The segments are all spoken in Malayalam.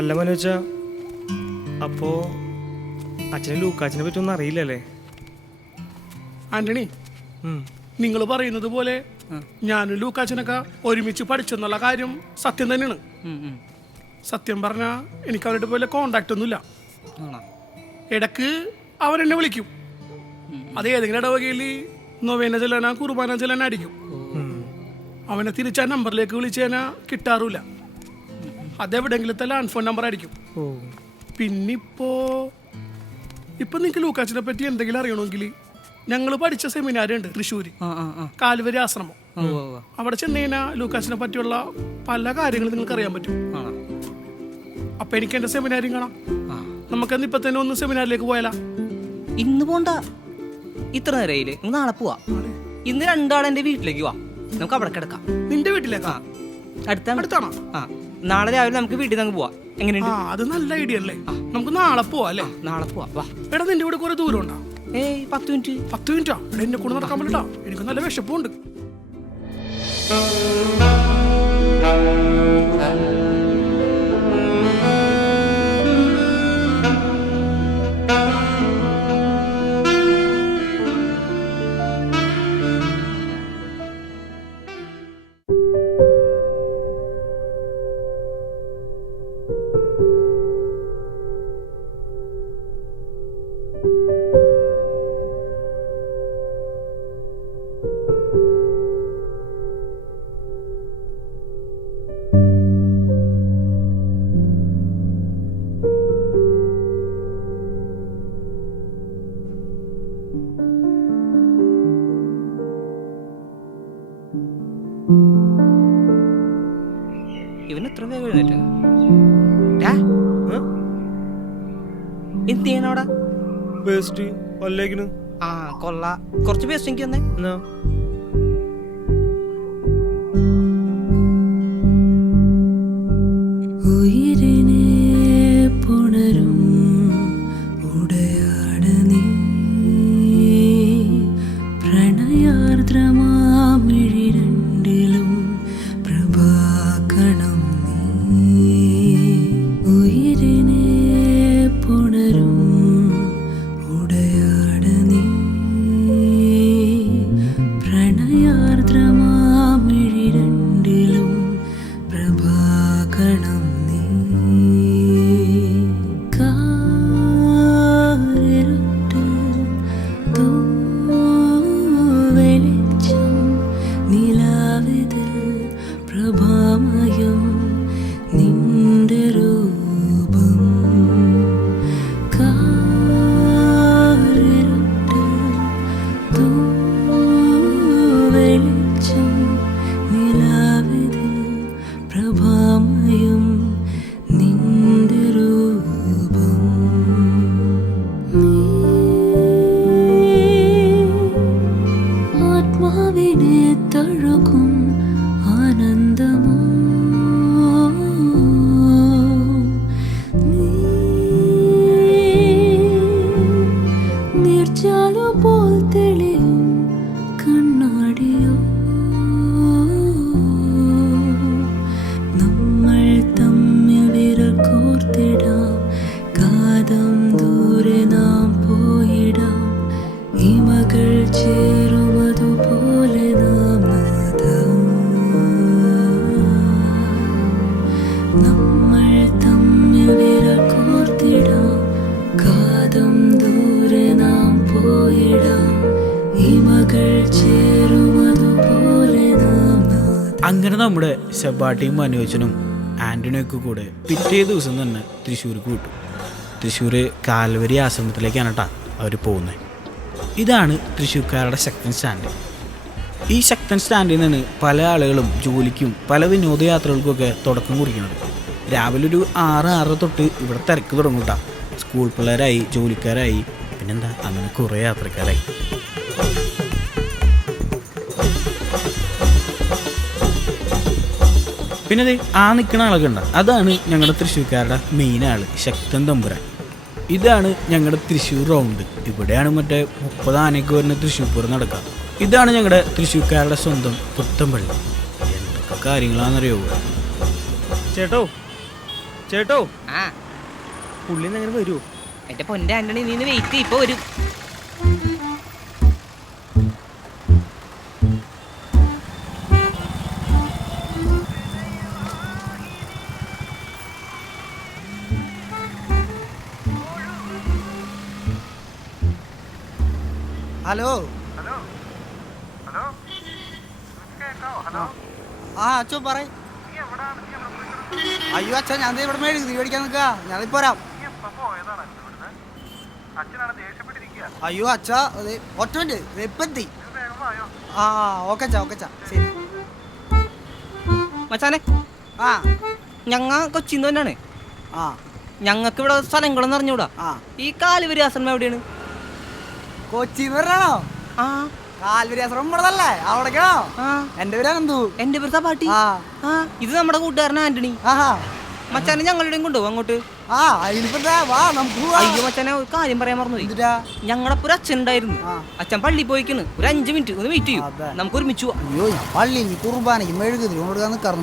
അല്ല മനോജ, അപ്പോ അച്ഛനെ ലൂക്കാച്ചിനെ പറ്റൊന്നും അറിയില്ലല്ലേ? ആന്റണി, നിങ്ങൾ പറയുന്നത് പോലെ ഞാനും ലൂക്കാച്ചനൊക്കെ ഒരുമിച്ച് പഠിച്ചെന്നുള്ള കാര്യം സത്യം തന്നെയാണ്. സത്യം പറഞ്ഞാൽ എനിക്ക് അവരുടെ പോലെ കോണ്ടാക്ട് ഒന്നുമില്ല. ഇടക്ക് അവൻ എന്നെ വിളിക്കും. അത് ഏതെങ്കിലും ഇടവകയിൽ നൊവേന ചെല്ലാനാ കുർബാന ചെല്ലാനാ അടിക്കും. അവനെ തിരിച്ച നമ്പറിലേക്ക് വിളിച്ചു കഴിഞ്ഞാൽ കിട്ടാറില്ല. അതെവിടെങ്കിലത്തെ ലാൻഡ് ഫോൺ നമ്പർ ആയിരിക്കും. പിന്നിപ്പോ നിങ്ങൾക്ക് ലൂക്കാച്ചിനെ പറ്റി എന്തെങ്കിലും അറിയണമെങ്കിൽ ഞങ്ങൾ പഠിച്ച സെമിനാർ ഉണ്ട് തൃശ്ശൂര്, കാൽവരി ആശ്രമം. അവിടെ ചെന്ന് കഴിഞ്ഞാൽ ലൂക്കാച്ചിനെ പറ്റിയുള്ള പല കാര്യങ്ങളും നിങ്ങൾക്ക് അറിയാൻ പറ്റും. അപ്പൊ എനിക്ക് എന്റെ സെമിനാരും കാണാം. നമുക്കെന്ന് ഇപ്പൊ തന്നെ ഒന്ന് സെമിനാറിലേക്ക് പോയാലാ? ഇന്ന് പോണ്ട, ഇത്ര നേരയില് നാളെ പോവാ. ഇന്ന് രണ്ടാളെന്റെ വീട്ടിലേക്ക് പോവാ, നമുക്ക് അവിടെ കിടക്കാം. നിന്റെ വീട്ടിലേക്കാ? അടുത്താണോ? നാളെ രാവിലെ നമുക്ക് വീട്ടിൽ നിന്ന് പോവാ. എങ്ങനെയുണ്ട്? അത് നല്ല ഐഡിയ അല്ലേ? നമുക്ക് നാളെ പോവാ അല്ലേ? നാളെ പോവാ. വാ. എടാ, നിന്റെ ഇവിടെ കുറെ ദൂരം ഉണ്ടോ? 10 മിനിറ്റ്. 10 മിനിറ്റാ? എടാ, എന്നെ കൂടെ നടക്കാൻ പറ്റില്ല, എനിക്ക് നല്ല വിശപ്പുണ്ട്. ഇവന് എത്ര വേഗം എഴുന്നേറ്റ് എന്ത് ചെയ്യണോടാ? പേസ്റ്റ് അല്ലേക്കിന് കൊള്ള. കുറച്ച് പേസ്റ്റ് എനിക്ക് തന്നെ. അങ്ങനെ നമ്മുടെ സെബാട്ടിയും മനോജനും ആൻ്റണിയൊക്കെ കൂടെ പിറ്റേ ദിവസം തന്നെ തൃശ്ശൂർക്ക് വിട്ടു. തൃശ്ശൂർ കാൽവരി ആശ്രമത്തിലേക്കാണ് കേട്ടോ അവർ പോകുന്നത്. ഇതാണ് തൃശ്ശൂർക്കാരുടെ ശക്തൻ സ്റ്റാൻഡ്. ഈ ശക്തൻ സ്റ്റാൻഡിൽ നിന്ന് പല ആളുകളും ജോലിക്കും പല വിനോദയാത്രകൾക്കുമൊക്കെ തുടക്കം കുറിക്കുന്നത്. രാവിലെ ഒരു 6 തൊട്ട് ഇവിടെ തിരക്ക് തുടങ്ങും കേട്ടോ. സ്കൂൾ പിള്ളേരായി, ജോലിക്കാരായി, പിന്നെന്താ അങ്ങനെ കുറേ യാത്രക്കാരായി. പിന്നെ അത് നിൽക്കുന്ന ആളൊക്കെ ഉണ്ട്. അതാണ് ഞങ്ങളുടെ തൃശ്ശൂർക്കാരുടെ മെയിൻ ആൾ, ശക്തൻ തമ്പുരാൻ. ഇതാണ് ഞങ്ങളുടെ തൃശ്ശൂർ റൗണ്ട്. ഇവിടെയാണ് മറ്റേ 30 ആനയ്ക്ക് വരുന്ന തൃശ്ശൂർ പൂരം നടക്കുക. ഇതാണ് ഞങ്ങളുടെ തൃശ്ശൂർക്കാരുടെ സ്വന്തം പുത്തമ്പള്ളി. എന്തൊക്കെ കാര്യങ്ങളാണെന്നറിയോ ചേട്ടോ? ചേട്ടോ ആ പുള്ളി അങ്ങനെ വരുമോ? എന്റെ പൊന്റെ ആന്റണി, നീ വെയിറ്റ് ഇപ്പൊ വരും. ഹലോ ആ അച്ഛൻ പറ. അയ്യോ അച്ഛാ, ഞാൻ ഇവിടെ മെഴുകുതിരി മേടിക്കാൻ നിൽക്കാ. ഞാനിപ്പോ വരാം. അയ്യോ അച്ഛാ, അതെ ഒറ്റ മിനിറ്റ് എത്തി. ആ ഓക്കെ അച്ഛാ, ഓക്കെ അച്ഛാ, ശരി. മച്ചാനെ, ആ ഞങ്ങ കൊച്ചിന്ന് തന്നെയാണ്. ആ ഞങ്ങക്ക് ഇവിടെ സ്ഥലങ്ങളൊന്നും അറിഞ്ഞൂടാ. ആ ഈ കാലുവരി ആശ്രമം എവിടെയാണ്? കൊച്ചിന്ന് വരണോ? ആ കാൽവരി ആശ്രമം ഇവിടല്ലേ? അവിടേക്കാണോ? ആ എന്റെ പേര് അനന്തു. എന്റെ പേര് സബാട്ടി. ആ ആ ഇത് നമ്മുടെ കൂട്ടുകാരൻ ആന്റണി. ആഹാ മച്ചാനെ ഞങ്ങളുടെയും കൊണ്ടുപോകും അങ്ങോട്ട്. ആ അതിലിപ്പോ വാ നമുക്ക് പോവാം. അയ്യോ മച്ചാനെ, ഒരു കാര്യം പറയാൻ മറന്നു. എന്തിനാ? ഞങ്ങളുടെ ഒരു അച്ഛൻ ഉണ്ടായിരുന്നു. ആ. അച്ഛൻ പള്ളി പോയിക്കുന്നു. ഒരു 5 മിനിറ്റ് ഒന്ന് വെയിറ്റ് ചെയ്യൂ, അതെ. നമുക്ക് ഒരുമിച്ച് പോവാം. അയ്യോ ഞാൻ പള്ളിയിൽ കുർബാനയ്ക്ക് മെഴുകുതിരി കൊടുക്കാൻ നിൽക്കാറും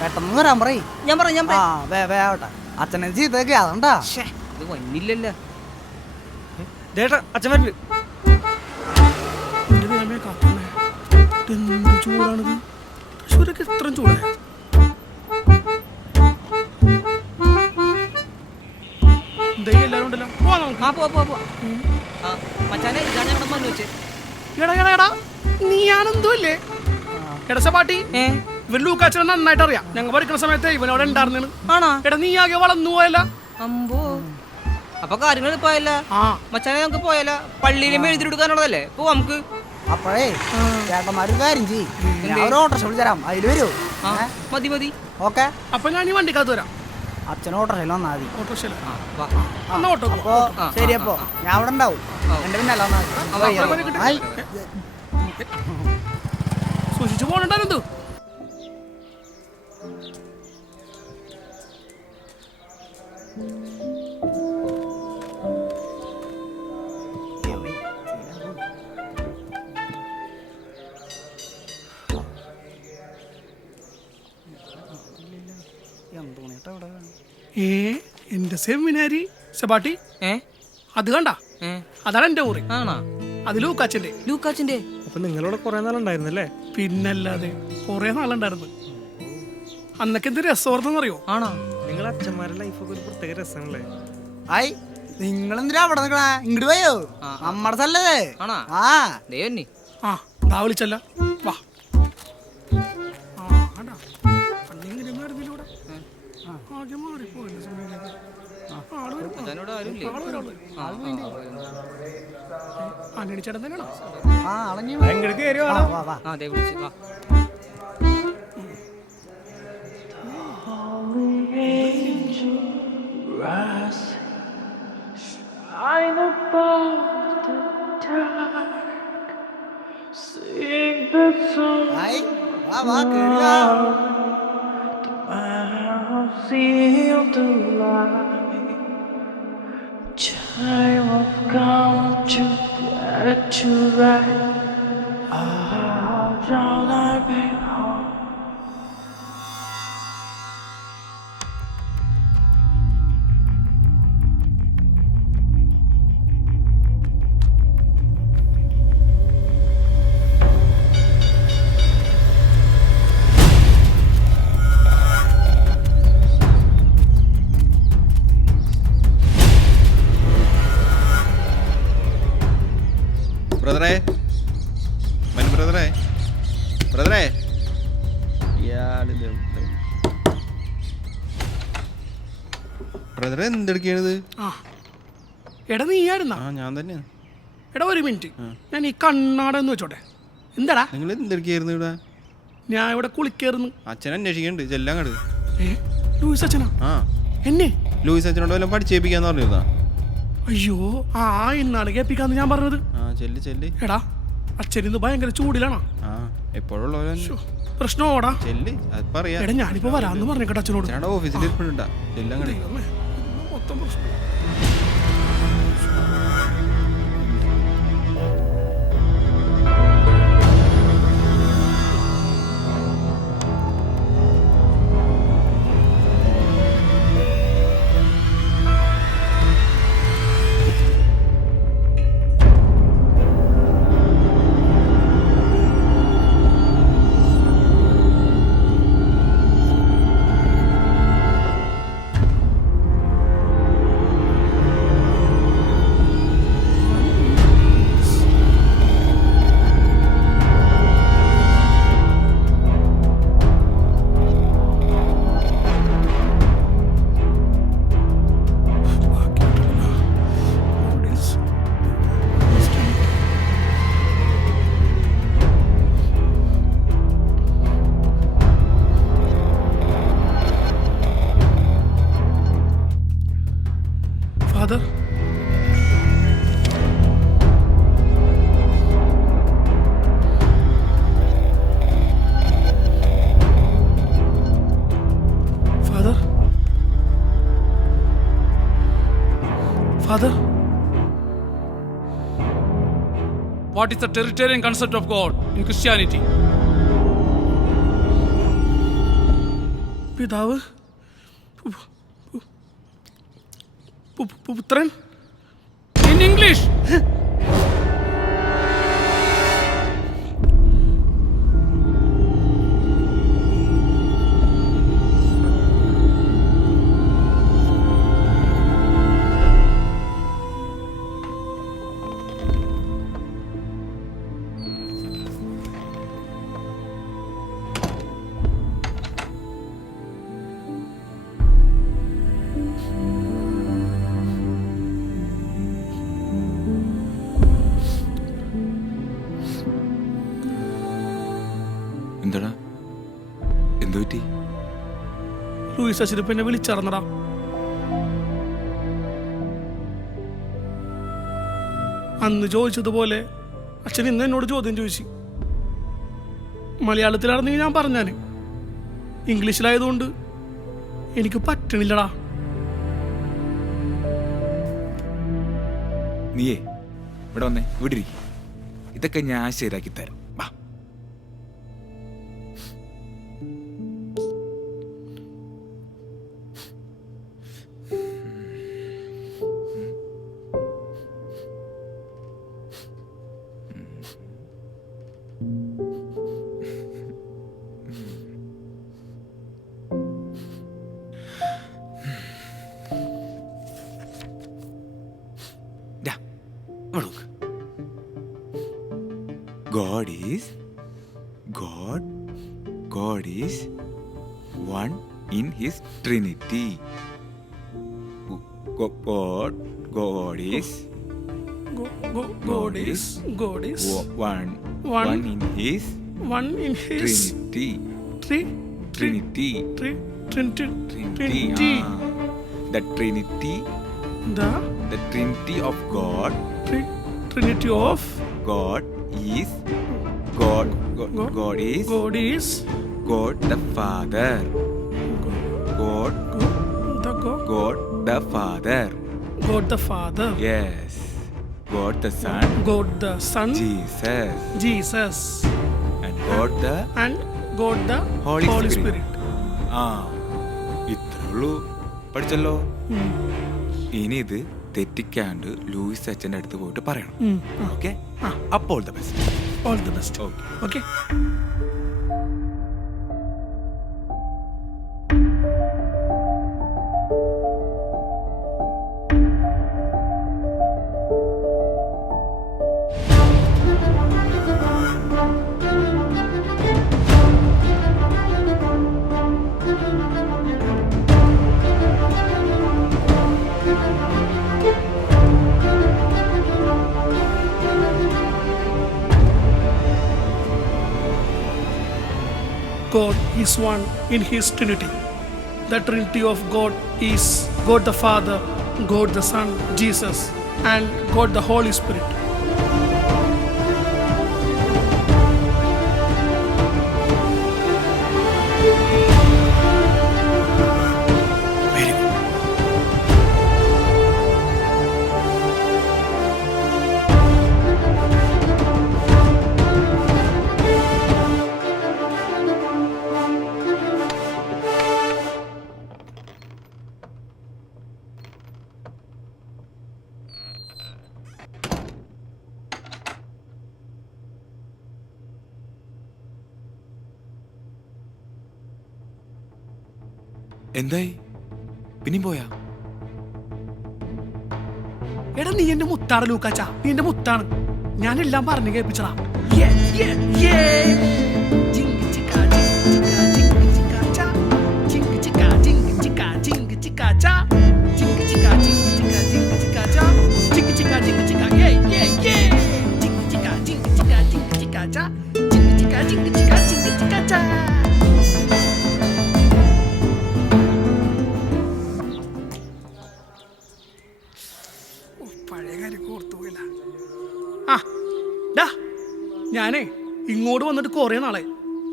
പെട്ടെന്ന് വരാൻ പറയും. ഞാൻ പറയാം. ആ വേവട്ടെ അച്ഛനെ ചീത്തൊക്കെ അതുണ്ടാ. ശ്ശേ, ഇത് വന്നില്ലല്ലോ. ചേട്ടാ അച്ഛൻ വരില്ല. എന്റെ ദൈവമേ, കാത്തോണേ. ഇതെന്ത് ചൂടാണിത്? തൃശ്ശൂരൊക്കെ ഇത്രയും ചൂടായ? എല്ലാരും ഉണ്ടല്ലോ. പോവാ നമുക്ക്. ആ പോ. ആ മച്ചാനെ, ഇതാണ് ഞങ്ങളുടെ മനോജ്. എടാ നീയാണെന്തോ അല്ലേ? എടാ സപാട്ടി, ഏ ഇവൻ ലൂക്കാച്ചനെ നന്നായിട്ട് അറിയാം. ഞങ്ങൾ പഠിക്കുന്ന സമയത്ത് ഇവനവിടെ ഉണ്ടായിരുന്നു. ആണോ? എടാ നീ ആകെ വളർന്നു പോയല്ല. അമ്പോ, അപ്പൊ കാര്യങ്ങൾ പോയല്ല. ആ മച്ചാനെ, നമുക്ക് പോയല്ല. പള്ളിയിലും എഴുതിയെടുക്കാനുള്ളതല്ലേ, പോ നമുക്ക്. അപ്പോഴേ ചേട്ടന്മാര് കാര്യം ചെയ്യും, ഞാൻ ഒരു ഓട്ടോറിക്ഷ വിളിച്ചരാം, അതിൽ വരൂ. ആ മതി. ഓക്കെ അപ്പൊ ഞാൻ ഈ വണ്ടിക്കകത്ത് വരാം. അച്ഛൻ ഓട്ടോറിക്ഷയിൽ വന്നാൽ മതി. ഓട്ടോറിക്ഷയിൽ ആ വാ. എന്നാ ഓട്ടോ. അപ്പോ ശരി. അപ്പോ ഞാൻ അവിടെ ഉണ്ടാവും. എന്റെ പിന്നല്ല സൂക്ഷിച്ചു പോകണ്ടായിരുന്നു. എന്റെ സെമിനാരി സെബാട്ടി, ഏ അത് കണ്ട, ഏ അതാണ് എന്റെ ഊറി. ആണോ? അത് ലൂക്കാച്ചന്റെ. ലൂക്കാച്ചിന്റെ. അപ്പൊ നിങ്ങളവിടെ കുറെ നാളുണ്ടായിരുന്നല്ലേ? പിന്നല്ലാതെ കുറെ നാളുണ്ടായിരുന്നു. അന്നൊക്കെ എന്ത് രസോർന്നറിയോ? ആണോ? നിങ്ങൾ അച്ഛന്മാരുടെ ലൈഫൊക്കെ ഒരു പ്രത്യേക രസമല്ലേ? ആയി നിങ്ങളെന്തിനാ അവിടെ നിൽക്കണേ? ഇങ്ങോട്ട് പോയോ? നമ്മുടെ സ്ഥലല്ലേ? ആണോ? ആ ദൈവന്നി. ആ ദാ വിളിച്ചല്ല, വാ. ആ ആടാ, പണ്ടിങ്ങനെ മാറുന്നില്ല ഇവിടെ. ആകെ മാറിപ്പോയല്ലോ സമയത്ത്. ആള് വരും. മച്ചാനോട് ആരുമില്ലേ? ആന്റണി ചേട്ടൻ തന്നെയാണോ? ആ അളഞ്ഞു എങ്ങോട്ട് കയറി വാ വാ വാ. ആ ദേ വിളിച്ച് വാ. ആയി വാ വാ കേറി വാ. Time have come to get you right. Down I've been home. ബ്രദറേ, ബ്രദറേ, ഇയാളിത് ബ്രദറെ എന്തെടുക്കണത്? ആ എടാ നീയായിരുന്നാ? ആ ഞാൻ തന്നെയാ. എടാ ഒരു മിനിറ്റ്, ഞാൻ ഈ കണ്ണാടെന്ന് വെച്ചോട്ടെ. എന്താടാ? നിങ്ങൾ എന്തെടുക്കായിരുന്നു ഇവിടെ? ഞാൻ ഇവിടെ കുളിക്കായിരുന്നു. അച്ഛൻ അന്വേഷിക്കണ്ട്, ചെല്ലാൻ കണ്ട്. ലൂയിസ് അച്ഛനാ? ആ എന്നെ? ലൂയിസ് അച്ഛനോട് വല്ലതും പഠിച്ചേപ്പിക്കാന്ന് പറഞ്ഞിരുന്നാ? അയ്യോ ആ ഇന്നാള് കേൾപ്പിക്കാന്ന് ഞാൻ പറഞ്ഞത്. ആ ചെല്ല്. എടാ അച്ഛനിന്ന് ഭയങ്കര ചൂടിലാണോ? ആ എപ്പോഴുള്ള പ്രശ്നമോടാ. ചെല്ല്, അത് പറയാ. എടാ ഞാനിപ്പോ വരാന്ന് പറഞ്ഞേക്കട്ടെ അച്ഛനോട്. അച്ഛനോട് ഓഫീസിൽ ഇരിപ്പുണ്ടാ, ചെല്ലാൻ കണ്ട്. ദൈവമേ, മൊത്തം പ്രശ്നം. Father, What is the Trinitarian concept of God in Christianity? പിതാവ്, പുത്രൻ. In English. എന്താടാ, എന്തു പറ്റി? ലൂയിസ് അച്ഛൻ ഇപ്പൊ എന്നെ വിളിച്ചറന്നടാ. അന്ന് ചോദിച്ചതുപോലെ അച്ഛൻ ഇന്ന് എന്നോട് ചോദ്യം ചോദിച്ചു. മലയാളത്തിലാണെന്നെങ്കിൽ ഞാൻ പറഞ്ഞാന്, ഇംഗ്ലീഷിലായതുകൊണ്ട് എനിക്ക് പറ്റണില്ലടാ. നീയേ ഇവിടെ വന്നേ, ഇവിടെ ഇരിക്കും. ഇതൊക്കെ ഞാൻ ശരിയാക്കി തരാം. വാ. God is one in His Trinity. God is one in His Trinity. Trinity. The Trinity of God. Trinity of God is God the Father. God the Father. Yes. God the Son. Jesus. And God the Holy Spirit. ഇത്രയുള്ളൂ, പഠിച്ചല്ലോ. ഇനി ഇത് തെറ്റിക്കാണ്ട് ലൂയിസ് അച്ഛൻ്റെ അടുത്ത് പോയിട്ട് പറയണം. ഓക്കെ? അപ്പോൾ all the best. Okay. God is one in His Trinity. The Trinity of God is God the Father, God the Son, Jesus, and God the Holy Spirit. Very good. എന്തായി? പിന്നെയും പോയാ? എടാ, നീ എന്റെ മുത്താണ് ലൂക്കാച്ച, നീ എന്റെ മുത്താണ്. ഞാനെല്ലാം പറഞ്ഞു കേൾപ്പിച്ചടാ. പഴയ കാര്യം ഓർത്തു പോയില്ല. ഞാനേ ഇങ്ങോട്ട് വന്നിട്ട് കുറേ നാളെ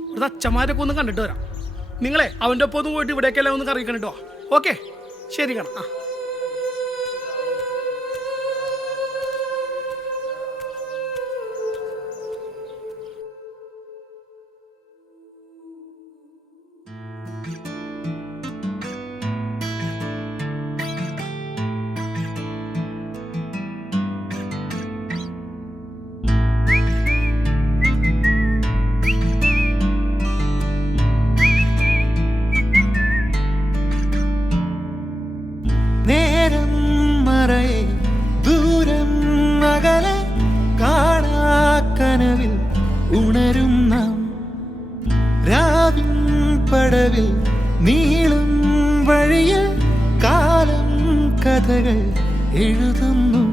ഇവിടുത്തെ അച്ഛന്മാരൊക്കെ ഒന്ന് കണ്ടിട്ട് വരാം. നിങ്ങളെ അവൻ്റെ ഒപ്പം ഒന്ന് പോയിട്ട് ഇവിടേക്കെല്ലാം ഒന്ന് കറി കണ്ടിട്ടോ. ഓക്കെ, ശരി കാണാം. നാം രാവിൻ പടവിൽ നീളും വഴിയിൽ കാലം കഥകൾ എഴുതുന്നു